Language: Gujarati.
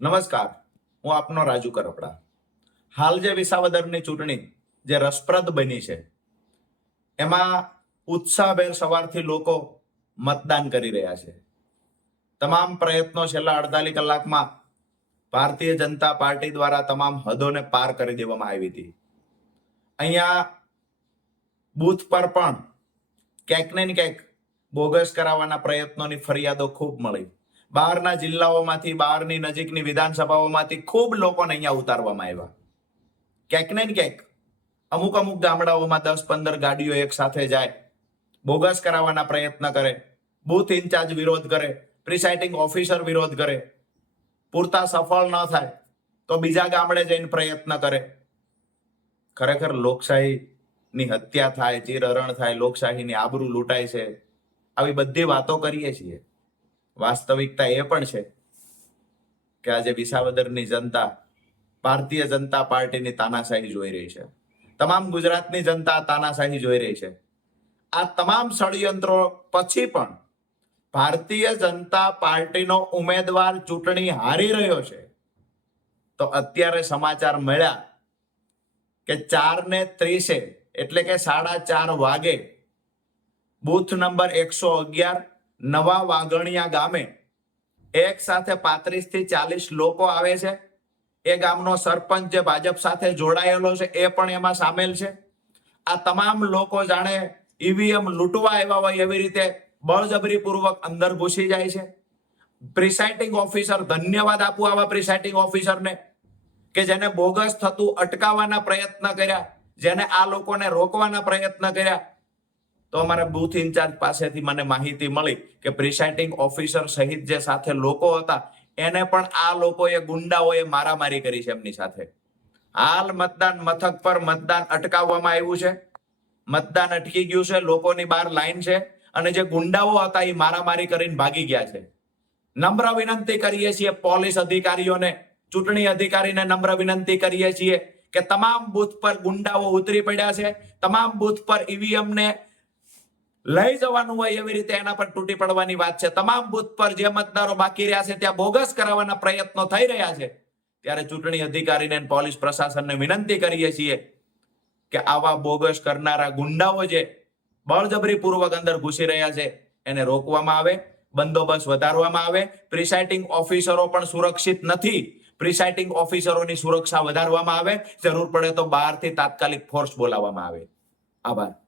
નમસ્કાર, હું આપનો રાજુ કરપડા. હાલ જે વિસાવદરની ચૂંટણી, જે રસપ્રદ બની છે, એમાં ઉત્સાહભેર સવારથી લોકો મતદાન કરી રહ્યા છે. તમામ પ્રયત્નો છેલ્લા અડતાલીસ કલાકમાં ભારતીય જનતા પાર્ટી દ્વારા તમામ હદોને પાર કરી દેવામાં આવી હતી. અહીંયા બૂથ પર પણ ક્યાંક ને ક્યાંક બોગસ કરાવવાના પ્રયત્નોની ફરિયાદો ખૂબ મળી. બહારના જિલ્લાઓમાંથી, બહારની નજીકની વિધાનસભાઓમાંથી ખૂબ લોકોને અહીંયા ઉતારવામાં આવ્યા. ક્યાંક ને ક્યાંક અમુક અમુક ગામડાઓમાં દસ પંદર ગાડીઓ એક સાથે જાય, બોગસ કરાવવાના પ્રયત્ન કરે, બૂથ ઇન્ચાર્જ વિરોધ કરે, પ્રિસાઇડિંગ ઓફિસર વિરોધ કરે, પૂરતા સફળ ન થાય તો બીજા ગામડે જઈને પ્રયત્ન કરે. ખરેખર લોકશાહીની હત્યા થાય, ચીરહરણ થાય, લોકશાહીની આબરૂ લૂંટાય છે, આવી બધી વાતો કરીએ છીએ. વાસ્તવિકતા એ પણ છે કે આજે વિસાવદરની જનતા ભારતીય જનતા પાર્ટીની તાનાશાહી જોઈ રહી છે. તમામ ગુજરાતની જનતા તાનાશાહી જોઈ રહી છે. આ તમામ ષડયંત્રો પછી પણ ભારતીય જનતા પાર્ટીનો ઉમેદવાર ચૂંટણી હારી રહ્યો છે. તો અત્યારે સમાચાર મળ્યા કે ચાર ને ત્રીસે એટલે કે સાડા ચાર વાગે બૂથ નંબર એકસો અગિયાર નવા વાગણિયા ગામે એક સાથે પાંત્રીસથી ચાલીસ લોકો આવે છે. એ ગામનો સરપંચ જે ભાજપ સાથે જોડાયેલો છે, એ પણ એમાં સામેલ છે. આ તમામ લોકો જાણે ઈવીએમ લૂંટવા આવ્યા હોય એવી રીતે બળજબરી પૂર્વક અંદર ઘૂસી જાય છે. પ્રિસાઇડિંગ ઓફિસર, ધન્યવાદ આપું આવા પ્રિસાઇડિંગ ઓફિસરને કે જેને બોગસ થતું અટકાવવાના પ્રયત્ન કર્યા, જેને આ લોકોને રોકવાના પ્રયત્ન કર્યા તો અમારા બૂથ ઇન્ચાર્જ પાસેથી મને માહિતી મળી કે પ્રિસાઇડિંગ ઓફિસર સહિત જે સાથે લોકો હતા, એને પણ આ લોકોએ ગુંડાઓએ મારામારી કરી છે એમની સાથે. હાલ મતદાન મથક પર મતદાન અટકાવવામાં આવ્યું છે. મતદાન અટકી ગયું છે, લોકોની બહાર લાઈન છે, અને જે ગુંડાઓ હતા એ મારામારી કરીને ભાગી ગયા છે. નમ્ર વિનંતી કરીએ છીએ પોલીસ અધિકારીઓને, ચૂંટણી અધિકારીને નમ્ર વિનંતી કરીએ છીએ કે તમામ બૂથ પર ગુંડાઓ ઉતરી પડ્યા છે, તમામ બૂથ પર ઈવીએમ ને લઈ જવાનું હોય એવી રીતે એના પર તૂટી પડવાની વાત છે. તમામ બુથ પર જે મતદારો બાકી રહ્યા છે, ત્યાં બોગસ કરાવવાના પ્રયત્નો થઈ રહ્યા છે. ત્યારે ચૂંટણી અધિકારીને પોલીસ પ્રશાસનને વિનંતી કરીએ છીએ કે આવા બોગસ કરનારા ગુંડાઓ જે બળજબરી પૂર્વક અંદર ઘૂસી રહ્યા છે, એને રોકવામાં આવે, બંદોબસ્ત વધારવામાં આવે. પ્રિસાઇડિંગ ઓફિસરો પણ સુરક્ષિત નથી. પ્રિસાઇડિંગ ઓફિસરોની સુરક્ષા વધારવામાં આવે. જરૂર પડે તો બહારથી તાત્કાલિક ફોર્સ બોલાવવામાં આવે. આભાર.